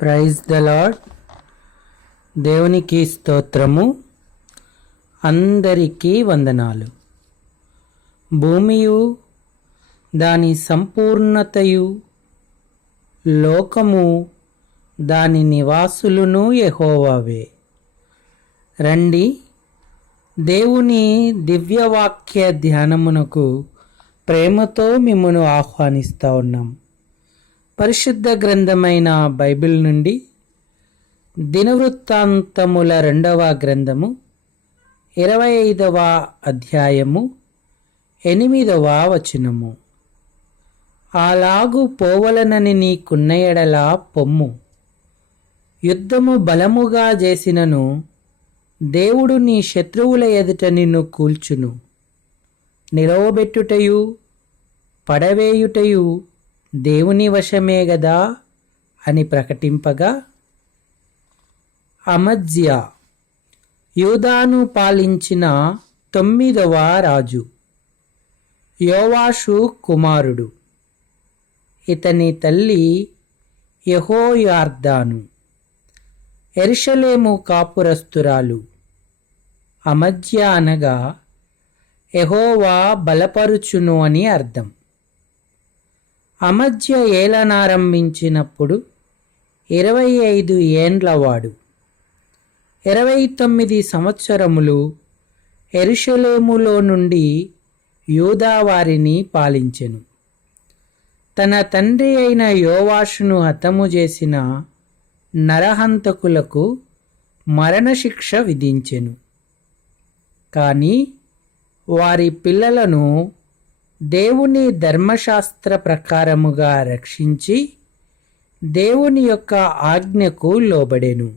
Praise the lord దేవునికి స్తోత్రము. అందరికీ వందనాలు. భూమియు దాని సంపూర్ణతయు లోకము దాని నివాసులును ఎహోవావే రండి దేవుని దివ్యవాక్య ధ్యానమునకు ప్రేమతో మిమ్మను ఆహ్వానిస్తూ ఉన్నాం. పరిశుద్ధ గ్రంథమైన బైబిల్ నుండి దినవృత్తాంతముల రెండవ గ్రంథము ఇరవై ఐదవ అధ్యాయము ఎనిమిదవ వచనము. అలాగు పోవలనని నీకున్న ఎడల పొమ్ము. యుద్ధము బలముగా చేసినను దేవుడు నీ శత్రువుల ఎదుట నిన్ను కూల్చును. నిలవబెట్టుటయు పడవేయుటయు దేవుని వశమే గదా అని ప్రకటింపగా అమజ్య యూదాను పాలించిన తొమ్మిదవ రాజు యోవాషు కుమారుడు. ఇతని తల్లి యహోయార్దాను ఎరుషలేము కాపురస్తురాలు. అమజ్య అనగా ఎహోవా బలపరుచును అని అర్థం. అమధ్య ఏలనారంభించినప్పుడు ఇరవై ఐదు ఏండ్లవాడు. ఇరవై తొమ్మిది సంవత్సరములు ఎరుషలేములో నుండి యూదావారిని పాలించెను. తన తండ్రి అయిన యోవాషును హతము చేసిన నరహంతకులకు మరణశిక్ష విధించెను. కానీ వారి పిల్లలను దేవుని ధర్మశాస్త్ర ప్రకారముగా రక్షించి దేవుని యొక్క ఆజ్ఞకు లోబడెను.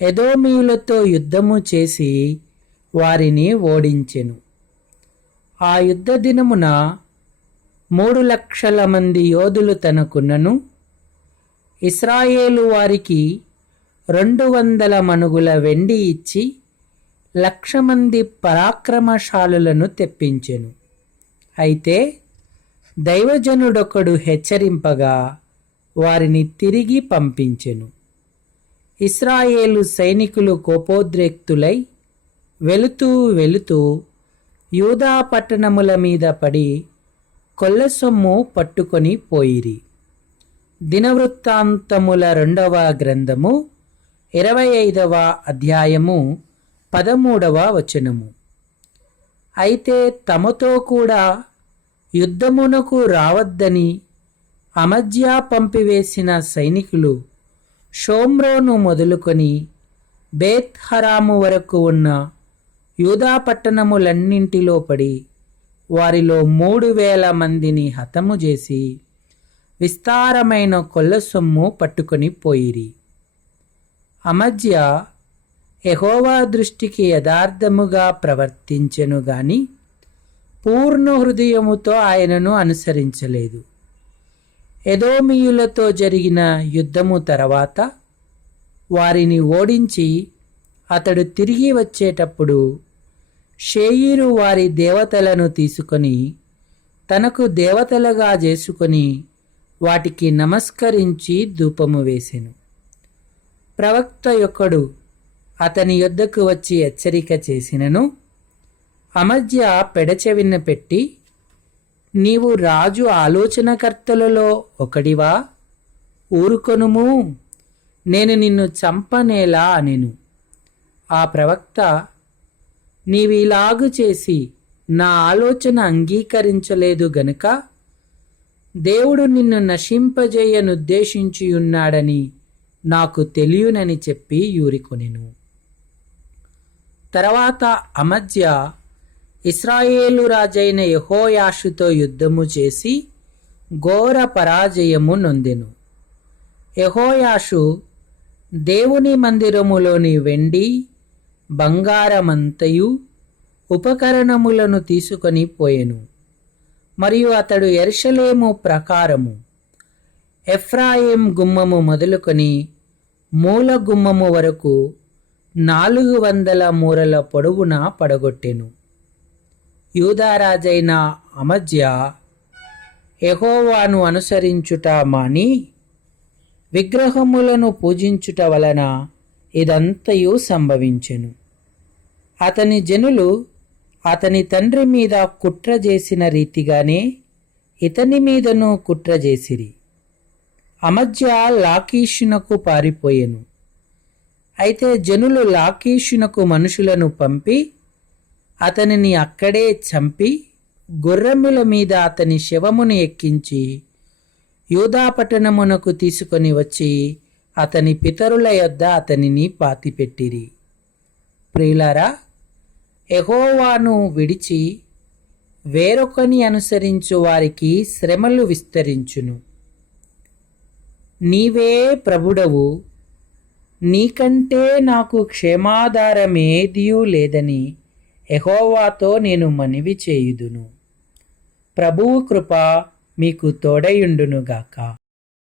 ఎదోమీయులతో యుద్ధము చేసి వారిని ఓడించెను. ఆ యుద్ధ దినమున మూడు లక్షల మంది యోధులు తనకున్నను. ఇస్రాయేలు వారికి రెండు వందల మనుగుల వెండి ఇచ్చి లక్ష మంది పరాక్రమశాలులను తెప్పించెను. అయితే దైవజనుడొకడు హెచ్చరింపగా వారిని తిరిగి పంపించెను. ఇస్రాయేలు సైనికులు కోపోద్రేక్తులై వెళుతూ వెళుతూ యూదా పట్టణముల మీద పడి కొల్లసొమ్ము పట్టుకొని పోయిరి. దినవృత్తాంతముల రెండవ గ్రంథము ఇరవై ఐదవ అధ్యాయము పదమూడవ వచనము. అయితే తమతో కూడా యుద్ధమునకు రావద్దని అమజ్యా పంపివేసిన సైనికులు షోమ్రోను మొదలుకొని బేత్ హరాము వరకు ఉన్న యూదా పట్టణములన్నింటిలో పడి వారిలో మూడు వేల మందిని హతము చేసి విస్తారమైన కొల్ల సొమ్ము పట్టుకొని పోయిరి. అమధ్య యహోవా దృష్టికి యథార్థముగా ప్రవర్తించెను గాని పూర్ణ హృదయముతో ఆయనను అనుసరించలేదు. ఎదోమియులతో జరిగిన యుద్ధము తర్వాత వారిని ఓడించి అతడు తిరిగి వచ్చేటప్పుడు షేయిరు వారి దేవతలను తీసుకొని తనకు దేవతలుగా చేసుకొని వాటికి నమస్కరించి ధూపము వేసెను. ప్రవక్త యొక్కడు అతని యొద్దకు వచ్చి హెచ్చరిక చేసినను అమధ్య పెడచెవిన పెట్టి నీవు రాజు ఆలోచనకర్తలలో ఒకడివా? ఊరుకొనుము నేను నిన్ను చంపనేలా అనెను. ఆ ప్రవక్త నీవిలాగు చేసి నా ఆలోచన అంగీకరించలేదు గనుక దేవుడు నిన్ను నశింపజేయనుద్దేశించియున్నాడని నాకు తెలియనని చెప్పి యూరికొనెను తర్వాత అమధ్య ఇస్రాయేలు రాజైన యహోయాషుతో యుద్ధము చేసి ఘోర పరాజయము నొందెను. యహోయాషు దేవుని మందిరములోని వెండి బంగారమంతయు ఉపకరణములను తీసుకొని పోయెను. మరియు అతడు ఎర్షలేము ప్రకారము ఎఫ్రాయిం గుమ్మము మొదలుకొని మూల గుమ్మము వరకు నాలుగు వందల మూరల పొడవున పడగొట్టెను. యూదారాజైన అమజ్య ఎహోవాను అనుసరించుట మాని విగ్రహములను పూజించుట వలన ఇదంతయు సంభవించెను. అతని జనులు అతని తండ్రి మీద కుట్ర చేసిన రీతిగానే ఇతని మీదను కుట్ర చేసిరి. అమజ్య లాకీషునకు పారిపోయెను. అయితే జనులు లాకీషునకు మనుషులను పంపి అతనిని అక్కడే చంపి గుర్రముల మీద అతని శవమును ఎక్కించి యూదాపట్టణమునకు తీసుకొని వచ్చి అతని పితరుల యొద్ద అతనిని పాతిపెట్టిరి. ప్రియులారా ఎహోవాను విడిచి వేరొకని అనుసరించు వారికి శ్రమలు విస్తరించును. నీవే ప్రభుడవు నీకంటే నాకు క్షేమాధారమేదియూ లేదని ఎహోవాతో నేను మనవి చేయుదును. ప్రభువు కృప మీకు తోడయుండునుగాక